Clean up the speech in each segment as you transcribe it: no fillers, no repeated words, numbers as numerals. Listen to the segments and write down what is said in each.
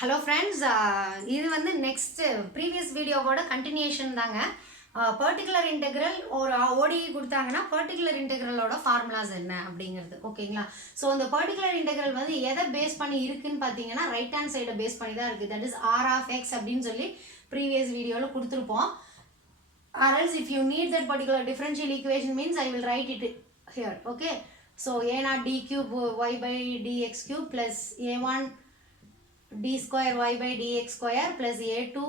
Hello friends, இது வந்து next previous video ஓட continuation தாங்க. Particular integral ஒரு ODE கொடுத்தாங்கன்னா particular integral ஓட formulas என்ன அப்படிங்கிறது ஓகேங்களா. ஸோ இந்த particular integral வந்து எதை பேஸ் பண்ணி இருக்குன்னு பார்த்தீங்கன்னா ரைட் ஹேண்ட் சைடை பேஸ் பண்ணி தான் இருக்குது. That is r of x அப்படின்னு சொல்லி ப்ரீவியஸ் வீடியோவில் கொடுத்துருப்போம். Or else if you need that particular differential equation means I will write it here. Okay. So a naught d cube y by dx cube plus a1 d square y by dx square plus a2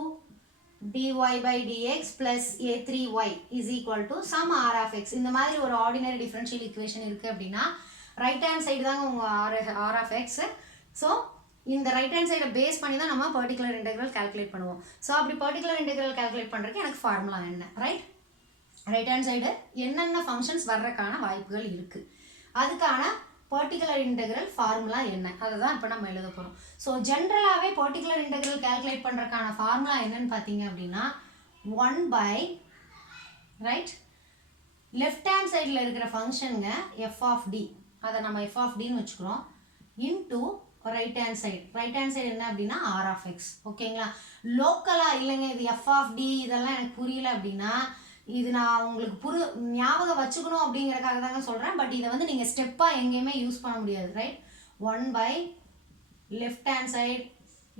dy by dx plus a3y is equal to sum r of x. இந்த மாதிரி ஒரு ordinary differential equation இருக்கு அப்படின்னா right hand side தாங்க உங்க r of x. So இந்த right hand side base பண்ணி தான் நம்ம particular integral calculate பண்ணுவோம். So அப்படி particular integral calculate பண்றதுக்கு எனக்கு ஃபார்முலா என்ன, ரைட்? ரைட் ஹேண்ட் சைடு என்னென்ன ஃபங்க்ஷன்ஸ் வர்றதுக்கான வாய்ப்புகள் இருக்கு, அதுக்கான பர்டிகுலர் இன்டெக்ரல் ஃபார்முலா என்ன, அதை தான் இப்போ நம்ம எழுத போகிறோம். ஸோ ஜென்ரலாகவே பர்டிகுலர் இன்டெக்ரல் கால்குலேட் பண்ணுறதுக்கான ஃபார்முலா என்னன்னு பார்த்தீங்க அப்படின்னா 1 பை ரைட் லெஃப்ட் ஹேண்ட் சைடில் இருக்கிற ஃபங்க்ஷனுங்க எஃப் ஆஃப் டி, அதை நம்ம எஃப் ஆஃப் டின்னு வச்சுக்கிறோம், into right hand side. Right hand side என்ன அப்படின்னா ஆர் ஆஃப் எக்ஸ். ஓகேங்களா. லோக்கலாக இல்லைங்க இது எஃப் ஆஃப் டி இதெல்லாம் எனக்கு புரியல அப்படின்னா இது நான் உங்களுக்கு ஞாபகம் வச்சுக்கணும் அப்படிங்கிறக்காக தாங்க சொல்கிறேன். பட் இதை வந்து நீங்கள் ஸ்டெப்பாக எங்கேயுமே யூஸ் பண்ண முடியாது, right? 1 by left hand side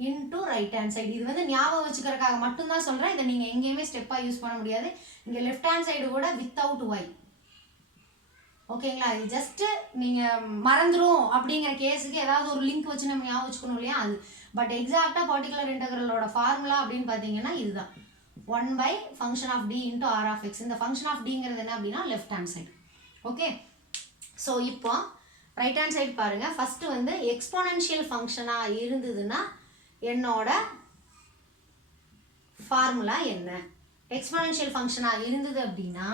into right hand side. இது வந்து ஞாபகம் வச்சுக்கிறதுக்காக மட்டும்தான் சொல்கிறேன். இதை நீங்கள் எங்கேயுமே ஸ்டெப்பாக யூஸ் பண்ண முடியாது. இங்கே லெஃப்ட் ஹேண்ட் சைடு கூட வித்தவுட் ஒய். ஓகேங்களா. இது ஜஸ்ட்டு நீங்கள் மறந்துடும் அப்படிங்கிற கேஸுக்கு ஏதாவது ஒரு லிங்க் வச்சு நம்ம ஞாபகம் வச்சுக்கணும் இல்லையா, அது. பட் எக்ஸாக்டாக பர்டிகுலர் இன்டெக்ரலோட ஃபார்முலா அப்படின்னு பார்த்தீங்கன்னா இதுதான் 1 by function of d into r of x. இந்த function of dங்கிறது என்ன அப்படின்னா left hand side. Okay. So இப்போ ரைட் ஹேண்ட் சைடு பாருங்கள். ஃபஸ்ட்டு வந்து எக்ஸ்போனன்ஷியல் ஃபங்க்ஷனாக இருந்ததுன்னா என்னோட ஃபார்முலா என்ன? எக்ஸ்போனன்ஷியல் ஃபங்க்ஷனாக இருந்தது அப்படின்னா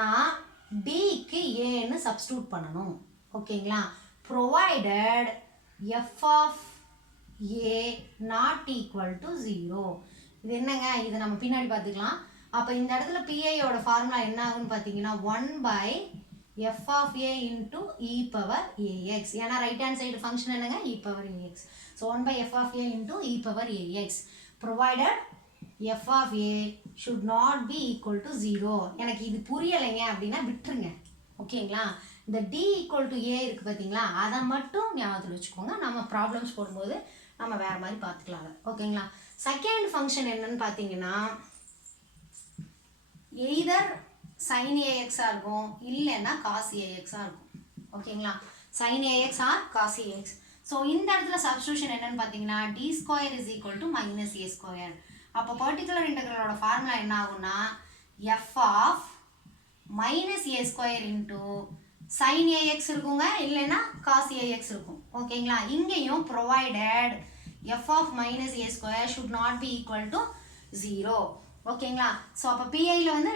நான் டிக்கு ஏன்னு சப்ஸ்டியூட் பண்ணணும். ஓகேங்களா. Provided F of A not equal to 0. இது என்னங்க, இது நம்ம பின்னாடி பார்த்துக்கலாம். அப்போ இந்த இடத்துல பிஐயோட ஃபார்முலா என்ன ஆகுன்னு பார்த்தீங்கன்னா 1 by F of A into E power a x. ஏன்னா ரைட் ஹேண்ட் சைடு ஃபங்க்ஷன் என்னங்க, E power a x. So 1 by F of A into E power a x provided F of A should not be equal to 0. எனக்கு இது புரியலைங்க அப்படின்னா விட்டுருங்க. ஓகேங்களா. இந்த D equal to ஏ இருக்குது பார்த்தீங்களா, அதை மட்டும் ஞாபகத்தில் வச்சுக்கோங்க. நம்ம ப்ராப்ளம்ஸ் போடும்போது நம்ம வேறு மாதிரி பார்த்துக்கலாம் அதை. ஓகேங்களா. செகண்ட் ஃபங்க்ஷன் என்னன்னு பார்த்தீங்கன்னா எய்தர் சைன் ஏஎக்ஸாக இருக்கும் இல்லைன்னா காஸ் ஏஎக்ஸாக இருக்கும். ஓகேங்களா. Sine a x or cos a x. So இந்த இடத்துல சப்ஸ்டியூஷன் என்னன்னு பார்த்தீங்கன்னா D square is equal to minus A square. அப்போ பர்டிகுலர் இன்டெக்ரலோட ஃபார்முலா என்ன ஆகும்னா F of minus A square into sine a x இருக்குங்க, இல்லைன்னா காஸ் ஏஎக்ஸ் இருக்கும். ஓகேங்களா. இங்கேயும் provided f of minus a square should not be equal to 0. ஓகேங்களா. ஸோ அப்போ பிஐயில் வந்து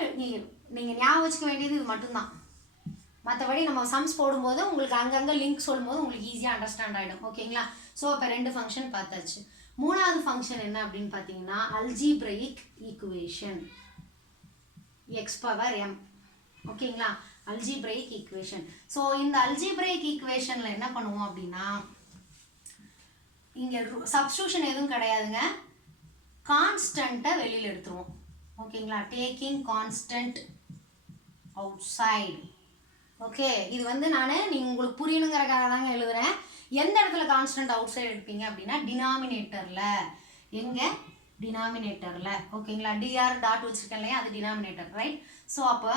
நீங்கள் ஞாபகம் வச்சுக்க வேண்டியது இது மட்டும்தான். மற்றபடி நம்ம சம்ஸ் போடும்போது உங்களுக்கு அங்கங்கே லிங்க் சொல்லும்போது உங்களுக்கு ஈஸியாக அண்டர்ஸ்டாண்ட் ஆகிடும். ஓகேங்களா. ஸோ அப்போ ரெண்டு ஃபங்க்ஷன் பார்த்தாச்சு. மூணாவது ஃபங்க்ஷன் என்ன அப்படின்னு பார்த்தீங்கன்னா algebraic equation X power M. ஓகேங்களா. Algebraic equation. ஸோ இந்த அல்ஜீப்ரைக் ஈக்குவேஷனில் என்ன பண்ணுவோம் அப்படின்னா இங்கே சப்ஸ்டியூஷன் எதுவும் கிடையாதுங்க, கான்ஸ்டண்ட்டை வெளியில் எடுத்துருவோம். ஓகேங்களா. Taking constant out side. Okay. இது வந்து நீங்கள் உங்களுக்கு புரியணுங்கிறக்காக தாங்க எழுதுகிறேன். எந்த இடத்துல கான்ஸ்டன்ட் அவுட் சைடு எடுப்பீங்க அப்படின்னா டினாமினேட்டரில். எங்கே? டினாமினேட்டரில். ஓகேங்களா. டிஆர் டாட் வச்சுருக்கேன் இல்லையா, அது டினாமினேட்டர், ரைட்? ஸோ அப்போ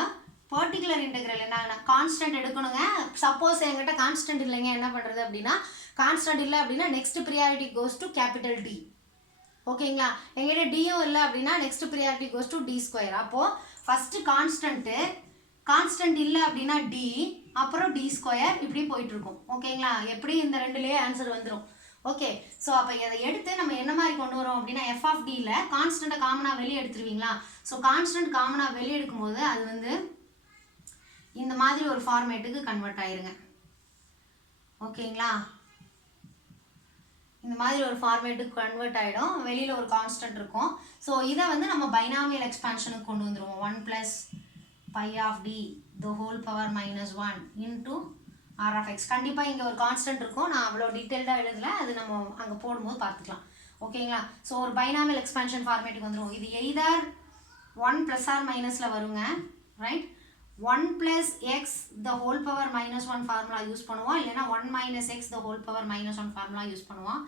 பர்டிகுலர் இன்டெக்ரல் என்ன கான்ஸ்டன்ட் எடுக்கணுங்க. சப்போஸ் என்கிட்ட கான்ஸ்டன்ட் இல்லைங்க என்ன பண்ணுறது அப்படின்னா கான்ஸ்டன்ட் இல்லை அப்படின்னா next priority goes to capital D. ஓகேங்களா. எங்கிட்ட டியும் இல்லை அப்படின்னா next priority goes to D square. அப்போது ஃபஸ்ட்டு கான்ஸ்டன்ட் இல்லை அப்படின்னா டி, அப்புறம் டி ஸ்கொயர், இப்படி போயிட்டுருக்கும். ஓகேங்களா. எப்படி இந்த ரெண்டுலேயே ஆன்சர் வந்துடும். ஓகே. ஸோ அப்போ இதை எடுத்து நம்ம என்ன மாதிரி கொண்டு வரோம் அப்படின்னா எஃப் ஆஃப் டியில் கான்ஸ்டண்ட்டை காமனாக வெளியே எடுத்துருவீங்களா. ஸோ கான்ஸ்டன்ட் காமனாக வெளியே எடுக்கும்போது அது வந்து இந்த மாதிரி ஒரு ஃபார்மேட்டுக்கு கன்வெர்ட் ஆயிருங்க. ஓகேங்களா. இந்த மாதிரி ஒரு ஃபார்மேட்டுக்கு கன்வெர்ட் ஆகிடும். வெளியில் ஒரு கான்ஸ்டன்ட் இருக்கும். ஸோ இதை வந்து நம்ம பைனாமியல் எக்ஸ்பான்ஷனுக்கு கொண்டு வந்துடுவோம். 1 plus phi of D the whole power minus 1 into R of X. கண்டிப்பாக இங்கே ஒரு கான்ஸ்டன்ட் இருக்கும். நான் அவ்வளோ டீட்டெயில்டாக எழுதலை, அது நம்ம அங்கே போடும்போது பார்த்துக்கலாம். ஓகேங்களா. ஸோ ஒரு பைனாமியல் எக்ஸ்பான்ஷன் ஃபார்மேட்டுக்கு வந்துடும். இது எய்தர் 1 ப்ளஸ் ஆர் மைனஸில் வருங்க, right. 1 plus x the whole power minus 1 formula use பண்ணுவோம், இல்லைனா 1 minus x the whole power minus 1 formula use பண்ணுவோம்.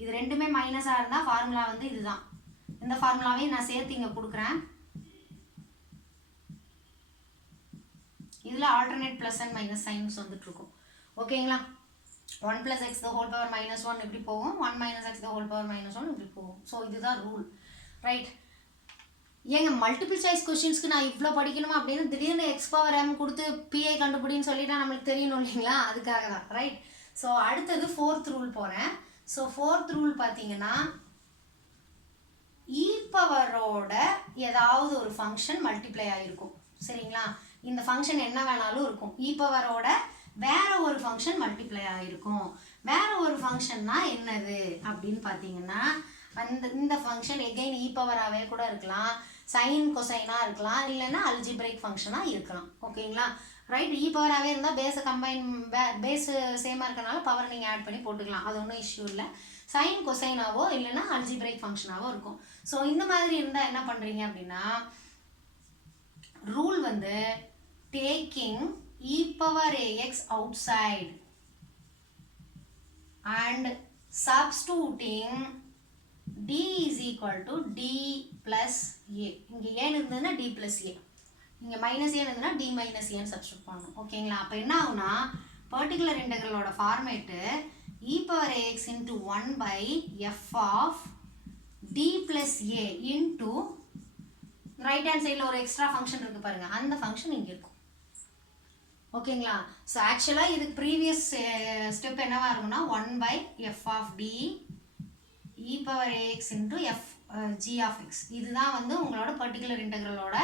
இது ரெண்டுமே மைனஸாக இருந்தால் ஃபார்முலா வந்து இதுதான். இந்த ஃபார்முலாவையும் நான் சேர்த்து இங்கே கொடுக்குறேன். இதில் alternate plus and minus signs வந்துட்டுருக்கும். ஓகேங்களா. 1 plus x the whole power minus 1 இப்படி போகும், 1 minus x the whole power minus 1 இப்படி போகும். ஸோ இதுதான் ரூல், ரைட். ஏங்க மல்டிபிள் சாய்ஸ் கொஸ்டின்ஸ்க்கு நான் இவ்வளோ படிக்கணுமா அப்படின்னு திடீர்னு எக்ஸ் பவர் m கொடுத்து பிஐ கண்டுபிடின்னு சொல்லிட்டா நம்மளுக்கு தெரியணும் இல்லைங்களா, அதுக்காக தான், ரைட். ஸோ அடுத்தது 4th ரூல் போகிறேன். ஸோ 4th ரூல் பார்த்தீங்கன்னா இ பவரோட ஏதாவது ஒரு ஃபங்க்ஷன் மல்டிப்ளை ஆகிருக்கும், சரிங்களா. இந்த ஃபங்க்ஷன் என்ன வேணாலும் இருக்கும். இ பவரோட வேற ஒரு ஃபங்க்ஷன் மல்டிப்ளை ஆகிருக்கும். வேற ஒரு ஃபங்க்ஷன்னா என்னது அப்படின்னு பார்த்தீங்கன்னா இந்த ஃபங்க்ஷன் எகைன் இ பவராகவே கூட இருக்கலாம், சைன் கொசைனாக இருக்கலாம், இல்லைன்னா அல்ஜிப்ரைக் ஃபங்க்ஷனாக இருக்கலாம். ஓகேங்களா, ரைட். இ பவராகவே இருந்தால் பேஸை கம்பைன் பேஸு சேமாக இருக்கனால பவர் நீங்கள் ஆட் பண்ணி போட்டுக்கலாம், அது ஒன்றும் இஷ்யூ இல்லை. சைன் கொசைனாவோ இல்லைன்னா அல்ஜிப்ரைக் ஃபங்க்ஷனாவோ இருக்கும். ஸோ இந்த மாதிரி இருந்தால் என்ன பண்ணுறீங்க அப்படின்னா ரூல் வந்து taking e power ax outside and substituting d is equal to d plus a. இங்கே ஏன் இருந்ததுன்னா d plus a, இங்கே மைனஸ் ஏன் இருந்ததுன்னா d minus a சப்ஸ்டியூட் பண்ணணும். ஓகேங்களா. அப்போ என்ன ஆகுனா பர்டிகுலர் இன்டெக்ரலோட format e power ax into 1 by f of d plus a into right hand சைடில் ஒரு எக்ஸ்ட்ரா ஃபங்க்ஷன் இருக்குது பாருங்கள், அந்த ஃபங்க்ஷன் இங்கே இருக்கும். ஓகேங்களா. ஸோ ஆக்சுவலாக இதுக்கு ப்ரீவியஸ் ஸ்டெப் என்னவாக இருக்குன்னா 1 by f of d e power ax into f g of x. இதுதான் வந்து உங்களோட பர்டிகுலர் இன்டெக்ரலோட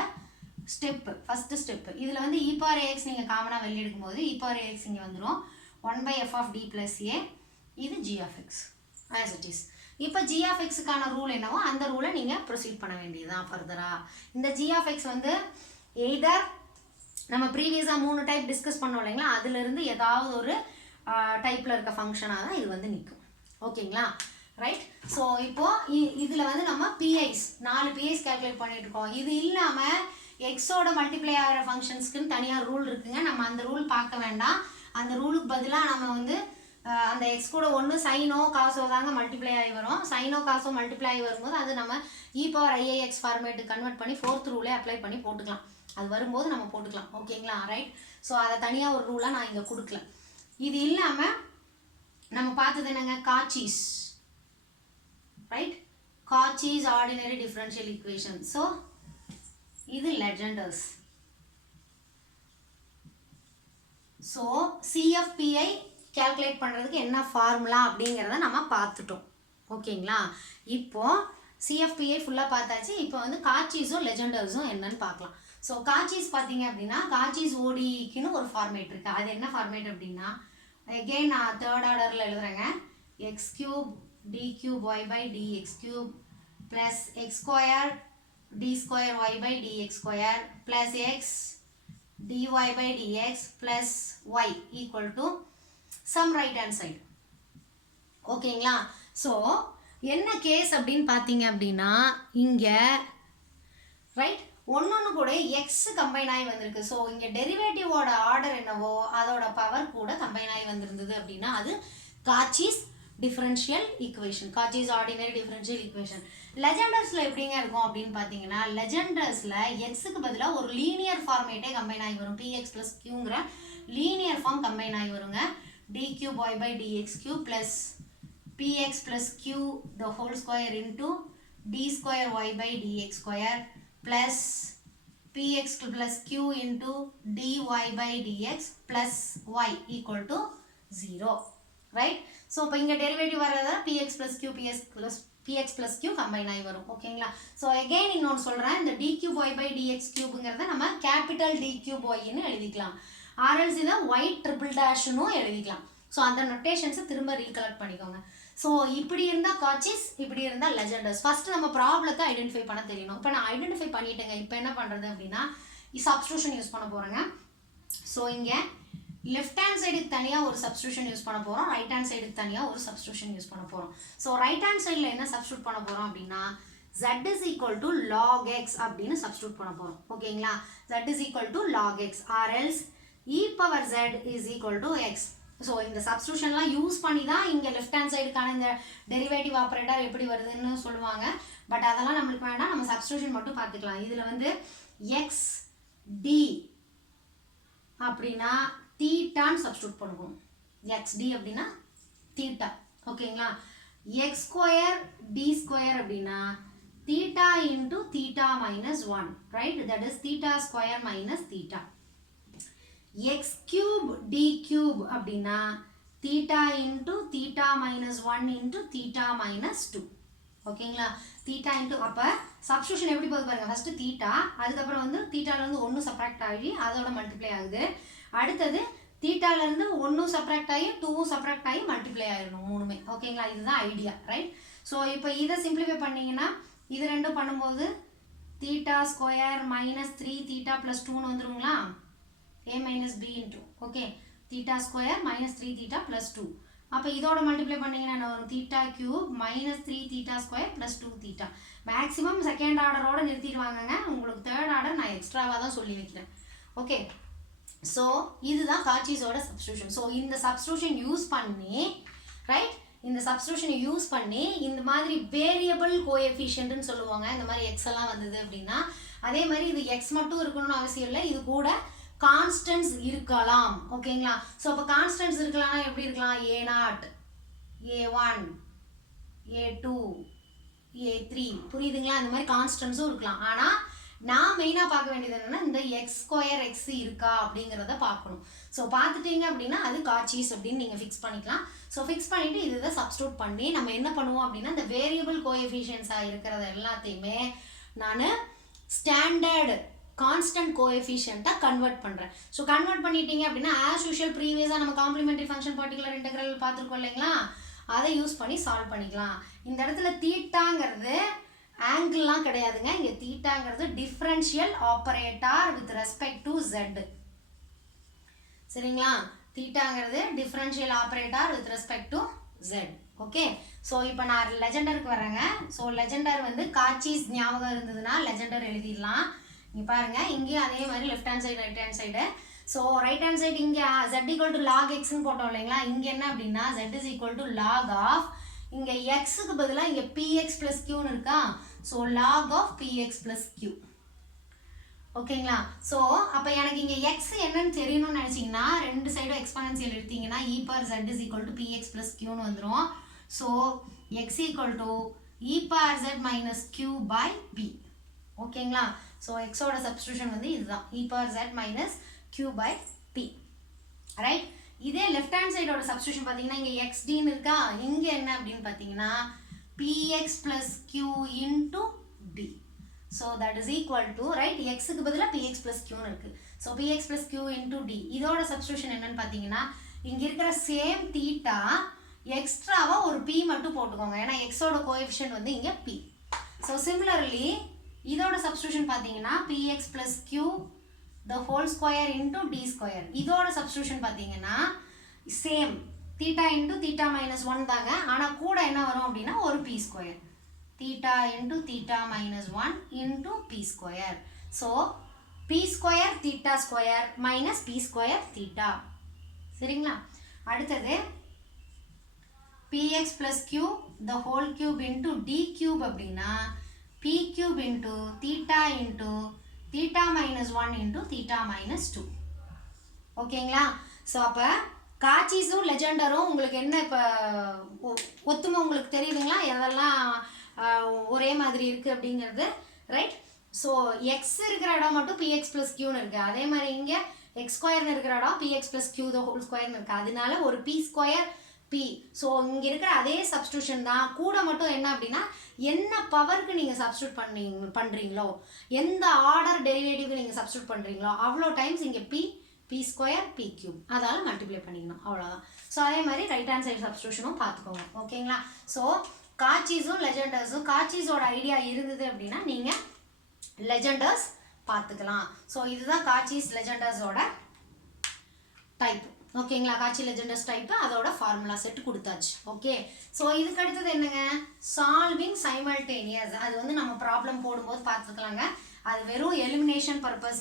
ஸ்டெப்பு, ஃபஸ்ட்டு ஸ்டெப்பு. இதில் வந்து e power ax நீங்கள் காமனாக வெளியே எடுக்கும்போது e power ax இங்கே வந்துடும் 1 by f of d plus a, இது g of x as it is. இப்போ g of xக்கான ரூல் என்னவோ அந்த ரூலை நீங்கள் ப்ரொசீட் பண்ண வேண்டியதுதான் ஃபர்தராக. இந்த g of x வந்து எய்தர் நம்ம ப்ரீவியஸாக 3 டைப் டிஸ்கஸ் பண்ணோம் இல்லைங்களா, அதுலேருந்து ஏதாவது ஒரு டைப்பில் இருக்க ஃபங்க்ஷனாக தான் இது வந்து நிற்கும். ஓகேங்களா, ரைட். ஸோ இப்போது இதில் வந்து நம்ம பிஐஸ் 4 பிஐஸ் கேல்குலேட் பண்ணிட்டு இருக்கோம். இது இல்லாமல் எக்ஸோட மல்டிப்ளை ஆகிற ஃபங்க்ஷன்ஸ்க்குன்னு தனியாக ரூல் இருக்குங்க, நம்ம அந்த ரூல் பார்க்க வேண்டாம். அந்த ரூலுக்கு பதிலாக நம்ம வந்து அந்த எக்ஸ் கூட ஒன்று சைனோ காசோ தாங்க மல்டிப்ளை ஆகி வரும். சைனோ காசோ மல்டிப்ளை ஆகி வரும்போது அது நம்ம இ பவர் ஐஏஎக்ஸ் ஃபார்மேட்டு கன்வெர்ட் பண்ணி 4th ரூலே அப்ளை பண்ணி போட்டுக்கலாம், அது வரும்போது நம்ம போட்டுக்கலாம். ஓகேங்களா, ரைட். ஸோ அதை தனியாக ஒரு ரூலாக நான் இங்கே கொடுக்கல. இது இல்லாமல் நம்ம பார்த்தது என்னங்க, Cauchy's, right. Cauchy's ordinary differential equation. So இது லெஜெண்டர்ஸ். ஸோ சிஎஃப்பிஐ கேல்குலேட் பண்ணுறதுக்கு என்ன ஃபார்முலா அப்படிங்கிறத நம்ம பார்த்துட்டோம். ஓகேங்களா, இப்போது சிஎஃப்பிஐ ஃபுல்லாக பார்த்தாச்சு. இப்போ வந்து காச்சீஸும் லெஜெண்டர்ஸும் என்னன்னு பார்க்கலாம். ஸோ காச்சீஸ் பார்த்தீங்க அப்படின்னா காச்சீஸ் ஓடிக்குன்னு ஒரு ஃபார்மேட் இருக்குது. அது என்ன ஃபார்மேட் அப்படின்னா எகெயின் நான் 3rd ஆர்டரில் எழுதுறேங்க. X cube D cube Y by D X cube plus X square D square Y by D X square plus X dy by dx plus y equal to some right hand side. ஓகேங்களா. So என்ன case அப்படின்னு பார்த்தீங்க அப்படின்னா இங்கே right ஒன்று கூட X combine ஆகி வந்திருக்கு. ஸோ இங்கே டெரிவேட்டிவோட ஆர்டர் என்னவோ அதோட பவர் கூட கம்பைன் ஆகி வந்திருந்தது அப்படின்னா அது Cauchy's differential equation, Cauchy's ordinary differential equation. லெஜெண்டர்ஸில் எப்படிங்க இருக்கும் அப்படின்னு பார்த்தீங்கன்னா லெஜெண்டர்ஸில் எக்ஸுக்கு பதிலாக ஒரு லீனியர் ஃபார்மேட்டே கம்பைன் ஆகி வரும். px ப்ளஸ் க்யூங்கிற லீனியர் ஃபார்ம் கம்பைன் ஆகி வருங்க. d cube y by dx cube plus px plus q the whole square into d square y by dx square plus px plus q into dy by dx plus y equal to 0. Right. So இப்போ இங்கே derivative வர்றதா px plus q px plus q combine ஆகி வரும். ஓகேங்களா. So again இன்னொன்று சொல்கிறேன், இந்த d cube y by dx cubeங்கிறத நம்ம கேபிட்டல் d cube yன்னு எழுதிக்கலாம், ஆர்எல்ஸ் இதை ஒயிட் ட்ரிபிள் டேஷ்னும் எழுதிக்கலாம். ஸோ அந்த நொட்டேஷன்ஸை திரும்ப ரீகலெக்ட் பண்ணிக்கோங்க. ஸோ இப்படி இருந்தால் காச்சீஸ், இப்படி இருந்தால் லெஜெண்டர்ஸ். ஃபஸ்ட்டு நம்ம ப்ராப்ளத்தை ஐடென்டிஃபை பண்ண தெரியணும். இப்போ நான் ஐடென்டிஃபை பண்ணிட்டேங்க. இப்போ என்ன பண்ணுறது அப்படின்னா சப்ஸ்டியூஷன் யூஸ் பண்ண போகிறேங்க. ஸோ இங்கே லெஃப்ட் ஹேண்ட் சைடுக்கு தனியாக ஒரு சப்ஸ்டியூஷன் யூஸ் பண்ண போகிறோம், ரைட் ஹேண்ட் சைடுக்கு தனியாக ஒரு சப்ஸ்டியூஷன் யூஸ் பண்ண போகிறோம். ஸோ ரைட் ஹேண்ட் சைடில் என்ன சப்ஸ்டியூட் பண்ண போகிறோம் அப்படின்னா z is equal to log x அப்படின்னு சப்ஸ்டியூட் பண்ண போகிறோம். ஓகேங்களா, z is equal to log x or else e power z is equal to x. So இந்த சப்ஸ்டியூஷன்லாம் யூஸ் பண்ணி தான் இங்கே லெஃப்ட் ஹேண்ட் சைடுக்கான இந்த டெரிவேட்டிவ் ஆப்ரேட்டர் எப்படி வருதுன்னு சொல்லுவாங்க. பட் அதெல்லாம் நம்மளுக்கு வேண்டாம், நம்ம சப்ஸ்டியூஷன் மட்டும் பார்த்துக்கலாம். இதில் வந்து எக்ஸ் டி அப்படின்னா தீட்டான்னு சப்ஸ்டியூட் பண்ணுவோம். எக்ஸ் டி அப்படின்னா தீட்டா. ஓகேங்களா, எக்ஸ் ஸ்கொயர் டி ஸ்கொயர் அப்படின்னா theta into theta minus 1, right? That is theta square minus theta. X cube D cube அப்படின்னா theta into theta minus 1 into theta minus 2. ஓகேங்களா, theta into அப்போ substitution எப்படி போகுது பாருங்கள். First theta, அதுக்கப்புறம் வந்து தீட்டாலேருந்து 1 subtract ஆகி அதோட மல்டிப்ளை ஆகுது. அடுத்தது தீட்டாலேருந்து 1 சப்ராக்ட் ஆகி 2 சப்ராக்ட் ஆகி மல்டிப்ளை ஆகிடணும் மூணுமே. ஓகேங்களா, இதுதான் ஐடியா, ரைட்? ஸோ இப்போ இதை சிம்பிளிஃபை பண்ணிங்கன்னா இது ரெண்டும் பண்ணும்போது theta square minus 3 theta plus 2ன்னு வந்துருங்களா, a minus B into. Okay, theta square minus 3 theta plus 2. அப்போ இதோட மல்டிப்ளை பண்ணிங்கன்னா என்ன வரும்? Theta cube minus 3 theta square plus 2 theta. Maximum second ஆர்டரோட நிறுத்திடுவாங்கங்க. உங்களுக்கு தேர்ட் ஆர்டர் நான் எக்ஸ்ட்ராவாக தான் சொல்லி வைக்கிறேன். ஓகே, ஸோ இதுதான் காச்சிஸோட சப்ஸ்டியூஷன். ஸோ இந்த சப்ஸ்டியூஷன் யூஸ் பண்ணி, ரைட், இந்த சப்ஸ்டியூஷனை யூஸ் பண்ணி இந்த மாதிரி வேரியபிள் கோஎஃபிஷியன்ட்னு சொல்லுவாங்க. இந்த மாதிரி எக்ஸ் எல்லாம் வந்தது அப்படின்னா அதே மாதிரி இது எக்ஸ் மட்டும் இருக்கணும்னு அவசியம் இல்லை, இது கூட கான்ஸ்டன்ட்ஸ் இருக்கலாம். ஓகேங்களா, ஸோ அப்போ கான்ஸ்டன்ட்ஸ் இருக்கலாம்னா எப்படி இருக்கலாம்? a0, a1, a2, a3, புரியுதுங்களா? இந்த மாதிரி கான்ஸ்டன்ட்ஸும் இருக்கலாம். ஆனால் நான் மெயினாக பார்க்க வேண்டியது என்னென்னா இந்த எக்ஸ் ஸ்கொயர் எக்ஸ் இருக்கா அப்படிங்கிறத பார்க்கணும். ஸோ பார்த்துட்டீங்க அப்படின்னா அது காச்சீஸ் அப்படின்னு நீங்கள் ஃபிக்ஸ் பண்ணிக்கலாம். ஸோ ஃபிக்ஸ் பண்ணிவிட்டு இதை சப்ஸ்டியூட் பண்ணி நம்ம என்ன பண்ணுவோம் அப்படின்னா இந்த வேரியபிள் கோஎஃபிஷியன்ஸாக இருக்கிறத எல்லாத்தையுமே நான் ஸ்டாண்டர்ட் கான்ஸ்டன்ட் கோஎஃபிஷியண்ட்டாக கன்வெர்ட் பண்ணுறேன். ஸோ கன்வெர்ட் பண்ணிட்டீங்க அப்படின்னா ஆஸ் யூஷுவல் ப்ரீவியஸாக நம்ம காம்ப்ளிமெண்ட்ரி ஃபங்க்ஷன் பர்டிகுலர் இன்டெக்ரல் பார்த்துருக்கோம் இல்லைங்களா, அதை யூஸ் பண்ணி சால்வ் பண்ணிக்கலாம். இந்த இடத்துல தீட்டாங்கிறது ஆங்கிள்லாம் கிடையாதுங்க. இங்கே தீட்டாங்கிறது differential operator with respect to z. சரிங்களா, தீட்டாங்கிறது differential operator with respect to z. Okay, so இப்போ நான் லெஜெண்டருக்கு வரேங்க. ஸோ லெஜெண்டர் வந்து காச்சீஸ் ஞாபகம் இருந்ததுன்னா லெஜெண்டர் எழுதிடலாம். இங்கே பாருங்கள், இங்கேயும் அதே மாதிரி left hand side right hand side. So right hand side இங்கே z ஈக்குவல் டு லாக் எக்ஸ்ன்னு போட்டோம் இல்லைங்களா, இங்கே என்ன அப்படின்னா z is equal to log of, இங்கே எக்ஸுக்கு பதிலாக இங்கே px ப்ளஸ் க்யூன்னு இருக்கா, so log of px plus Q. ஓகேங்களா, ஸோ அப்போ எனக்கு இங்கே எக்ஸ் என்னன்னு தெரியணும்னு நினச்சிங்கன்னா ரெண்டு சைடும் எக்ஸ்பனன்சியல் எடுத்தீங்கன்னா e power z is equal to px plus க்யூன்னு வந்துடும். So X equal to e power z minus Q by p. ஓகேங்களா, ஸோ எக்ஸோட சப்ஸ்டியூஷன் வந்து இதுதான் e power z minus Q by p, right? இதே லெஃப்ட் ஹேண்ட் சைடோட substitution பார்த்தீங்கன்னா இங்கே xdன்னு இருக்கா, இங்கே என்ன அப்படின்னு பார்த்தீங்கன்னா px plus q into d. So that is equal to, right, எக்ஸுக்கு பதிலாக px ப்ளஸ் க்யூன்னு இருக்குது. So px plus Q into d. இதோட சப்ஸ்டியூஷன் என்னன்னு பார்த்தீங்கன்னா இங்கே இருக்கிற சேம் தீட்டா எக்ஸ்ட்ராவாக ஒரு p மட்டும் போட்டுக்கோங்க, ஏன்னா எக்ஸோட கோஎஃபிஷியன்ட் வந்து இங்கே p. ஸோ சிமிலர்லி இதோட சப்ஸ்டியூஷன் பார்த்தீங்கன்னா px plus q the whole square into d square. இதோட சப்ஸ்டியூஷன் பார்த்தீங்கன்னா same theta into theta minus 1 தாங்க, ஆனால் கூட என்ன வரும் அப்படின்னா ஒரு p square, theta into theta minus 1 into p square. So p square theta square minus p square theta. சரிங்களா, அடுத்தது px plus q the whole cube into d cube அப்படின்னா p cube into theta into theta minus 1 into theta minus 2. ஓகேங்களா, so அப்போ காச்சீஸும் லெஜெண்டரும் உங்களுக்கு என்ன இப்போ ஒத்துமை உங்களுக்கு தெரியுதுங்களா, எதெல்லாம் ஒரே மாதிரி இருக்குது அப்படிங்கிறது, ரைட்? ஸோ எக்ஸ் இருக்கிற இடம் மட்டும் px ப்ளஸ் க்யூன்னு இருக்குது, அதே மாதிரி இங்கே எக்ஸ் ஸ்கொயர்னு இருக்கிற இடம் px plus Q the whole ஸ்கொயர்னு இருக்குது, அதனால ஒரு p ஸ்கொயர் p. ஸோ இங்கே இருக்கிற அதே சப்ஸ்டியூஷன் தான், கூட மட்டும் என்ன அப்படின்னா என்ன பவருக்கு நீங்கள் சப்ஸ்டியூட் பண்ணுறீங்களோ, எந்த ஆர்டர் டெரிவேட்டிவ்க்கு நீங்கள் சப்ஸ்டியூட் பண்ணுறீங்களோ அவ்வளோ டைம்ஸ் இங்கே p ஸ்கொயர் p கியூப் அதால் மல்டிப்ளை பண்ணிக்கணும், அவ்வளோதான். ஸோ அதே மாதிரி ரைட் ஹேண்ட் சைடு சப்ஸ்டியூஷனும் பார்த்துக்கோங்க. ஓகேங்களா, ஸோ காச்சீஸும் லெஜெண்டர்ஸும், காச்சீஸோட ஐடியா இருந்தது அப்படின்னா நீங்கள் லெஜெண்டர்ஸ் பார்த்துக்கலாம். ஸோ இதுதான் காச்சீஸ் லெஜெண்டர்ஸோட டைப். ஓகேங்களா. காட்சி லெஜெண்டஸ் டைப்பு அதோட ஃபார்முலா செட் கொடுத்தாச்சு. ஓகே, ஸோ இதுக்கு அடுத்தது என்னங்க, சால்விங் சைமல்டேனியஸ். அது வந்து நம்ம ப்ராப்ளம் போடும்போது பார்த்துக்கலாங்க. அது வெறும் எலிமினேஷன் பர்பஸ்,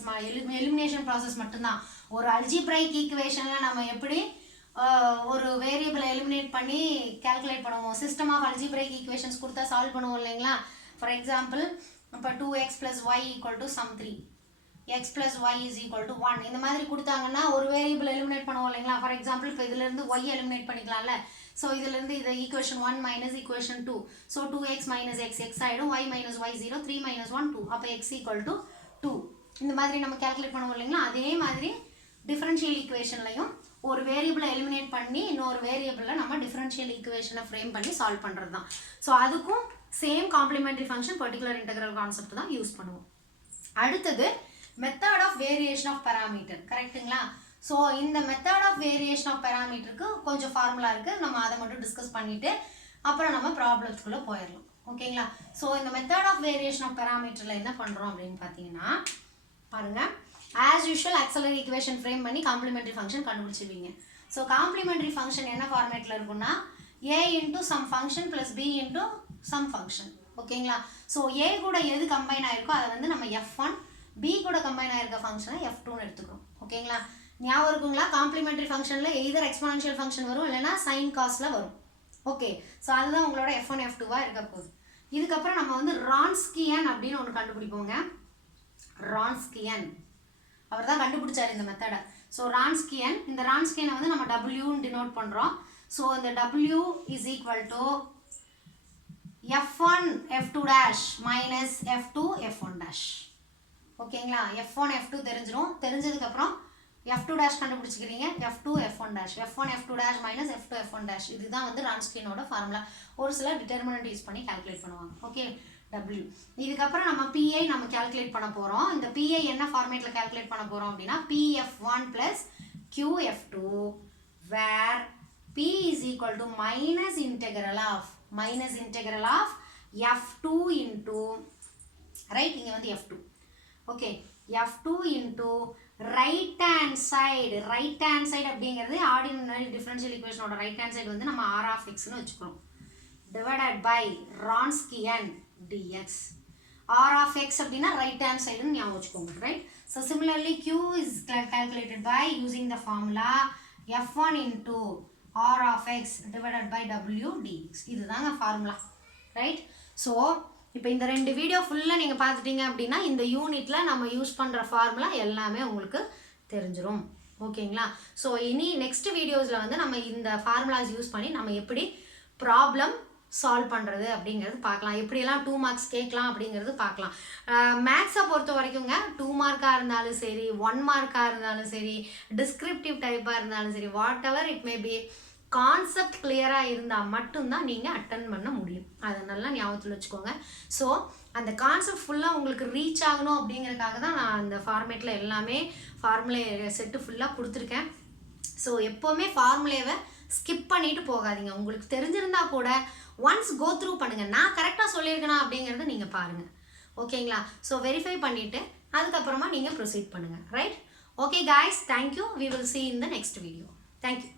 எலிமினேஷன் ப்ராசஸ் மட்டும்தான். ஒரு அல்ஜிப்ரைக் ஈக்குவேஷனில் நம்ம எப்படி ஒரு வேரியபிளை எலிமினேட் பண்ணி கேல்குலேட் பண்ணுவோம், சிஸ்டம் ஆஃப் அல்ஜிப்ரைக் ஈக்குவேஷன்ஸ் கொடுத்தா சால்வ் பண்ணுவோம் இல்லைங்களா. ஃபார் எக்ஸாம்பிள் இப்போ 2x + y = some 3, x + y = 1 இந்த மாதிரி கொடுத்தாங்கன்னா ஒரு வேரியபிள் எலிமினேட் பண்ணுவோம் இல்லைங்களா. ஃபார் எக்ஸாம்பிள் இப்போ இதுலேருந்து y எலிமினேட் பண்ணிக்கலாம்ல. ஸோ இதுலேருந்து இதை equation 1 - equation 2, so 2x - x x ஆகிடும், y - y 0, 3 - 1 2, அப்போ x = 2 இந்த மாதிரி நம்ம கேல்குலேட் பண்ணுவோம் இல்லைங்களா. அதே மாதிரி டிஃபரன்ஷியல் ஈக்குவேஷன்லையும் ஒரு வேரியபிளை எலிமினேட் பண்ணி இன்னொரு வேரியபிளில் நம்ம டிஃபரன்ஷியல் ஈக்குவேஷனை ஃப்ரேம் பண்ணி சால்வ் பண்ணுறது தான். ஸோ அதுக்கும் same complementary function particular integral concept தான் யூஸ் பண்ணுவோம். அடுத்தது method of variation of parameter, கரெக்டுங்களா. ஸோ இந்த மெத்தட் ஆஃப் வேரியேஷன் ஆஃப் பேராமீட்டருக்கு கொஞ்சம் ஃபார்முலா இருக்குது, நம்ம அதை மட்டும் டிஸ்கஸ் பண்ணிவிட்டு அப்புறம் நம்ம ப்ராப்ளத்துக்குள்ளே போயிடலாம். ஓகேங்களா. ஸோ இந்த மெத்தட் ஆஃப் வேரியேஷன் ஆஃப் பேராமீட்டரில் என்ன பண்ணுறோம் அப்படின்னு பார்த்தீங்கன்னா பாருங்கள், as usual auxiliary equation frame பண்ணி காம்ப்ளிமெண்ட்ரி ஃபங்க்ஷன் கண்டுபிடிச்சிருவீங்க. ஸோ காம்ப்ளிமெண்ட்ரி ஃபங்க்ஷன் என்ன ஃபார்மேட்டில் இருக்குன்னா a into some function plus b into some function. ஓகேங்களா. ஸோ a கூட எது கம்பைன் ஆயிருக்கோ அதை வந்து நம்ம f1, b கூட கம்பைன் ஆயிருக்க ஃபங்க்ஷனை f2ன்னு எடுத்துக்கிறோம். ஓகேங்களா. ஞாபகம் இருக்குங்களா, காம்ப்ளிமெண்ட்ரி ஃபங்க்ஷனில் எய்தர் எக்ஸ்போனன்ஷியல் ஃபங்க்ஷன் வரும் இல்லைனா சைன் காஸ்டில் வரும். ஓகே, ஸோ அதுதான் உங்களோட f1 f2வாக இருக்க போகுது. இதுக்கப்புறம் நம்ம வந்து ரான்ஸ்கியன் அப்படின்னு ஒன்று கண்டுபிடிப்போங்க. ரான்ஸ்கியன் அவர் தான் கண்டுபிடிச்சார் இந்த மெத்தடை. ஸோ ரான்ஸ்கியன், இந்த ரான்ஸ்கியனை வந்து நம்ம டபிள்யூன்னு டினோட் பண்ணுறோம். ஸோ இந்த W is equal to f1 f2 dash minus f2 f1 dash. ஓகேங்களா. f1 f2 தெரிஞ்சிடும், தெரிஞ்சதுக்கப்புறம் f2 dash கண்டுபிடிச்சிக்கிறீங்க, f2 f1 dash, f1 f2 dash minus f2 f1 dash. இதுதான் வந்து ரான்ஸ்கியனோட ஃபார்முலா. ஒரு சில டிட்டர்மினன்ட் யூஸ் பண்ணி கால்குலேட் பண்ணுவாங்க. Okay, W. இதுக்கப்புறம் நம்ம PI நம்ம கால்குலேட் பண்ண போகிறோம். இந்த PI என்ன ஃபார்மேட்டில் கால்குலேட் பண்ண போகிறோம் அப்படின்னா PF1 + QF2 where P is equal to minus integral of F2 into, right, இங்கே வந்து F2. ஓகே, F2 into right hand side அப்படிங்கிறது ஆர்டினரி டிஃபரன்ஷியல் ஈக்குவேஷனோட ரைட் ஹேண்ட் சைடு வந்து நம்ம R of Xன்னு வச்சுக்கிறோம், divided by Wronskian dx. R of x அப்படின்னா right hand சைடுன்னு ஞாபகம் வச்சுக்கோங்க, right. So similarly Q is calculated by using the formula F1 into R of x divided by W dx. இதுதாங்க formula, right. So இப்போ இந்த 2 video ஃபுல்லாக நீங்கள் பார்த்துட்டீங்க அப்படின்னா இந்த யூனிட்டில் நம்ம யூஸ் பண்ணுற ஃபார்முலா எல்லாமே உங்களுக்கு தெரிஞ்சிடும். ஓகேங்களா. ஸோ இனி நெக்ஸ்ட் வீடியோஸில் வந்து நம்ம இந்த ஃபார்முலாஸ் யூஸ் பண்ணி நம்ம எப்படி ப்ராப்ளம் சால்வ் பண்ணுறது அப்படிங்கிறது பார்க்கலாம், எப்படியெல்லாம் 2 மார்க்ஸ் கேட்கலாம் அப்படிங்கிறது பார்க்கலாம். மேக்ஸை பொறுத்த வரைக்குங்க 2 மார்க்காக இருந்தாலும் சரி, 1 மார்க்காக இருந்தாலும் சரி, டிஸ்கிரிப்டிவ் டைப்பாக இருந்தாலும் சரி, what ever it may be, concept கிளியராக இருந்தால் மட்டும்தான் நீங்கள் அட்டன் பண்ண முடியும். அதை நல்லா ஞாபகத்தில் வச்சுக்கோங்க. ஸோ அந்த கான்செப்ட் ஃபுல்லாக உங்களுக்கு ரீச் ஆகணும் அப்படிங்கிறதுக்காக தான் நான் அந்த ஃபார்மேட்டில் எல்லாமே ஃபார்முலே செட்டு ஃபுல்லாக கொடுத்துருக்கேன். ஸோ எப்போவுமே ஃபார்முலேவை ஸ்கிப் பண்ணிட்டு போகாதீங்க. உங்களுக்கு தெரிஞ்சிருந்தா கூட ஒன்ஸ் கோ த்ரூ பண்ணுங்கள், நான் கரெக்டாக சொல்லியிருக்கேனா அப்படிங்கிறத நீங்கள் பாருங்கள். ஓகேங்களா. ஸோ வெரிஃபை பண்ணிவிட்டு அதுக்கப்புறமா நீங்கள் ப்ரொசீட் பண்ணுங்கள், right. Okay guys, thank you. We will see in the next video. Thank you.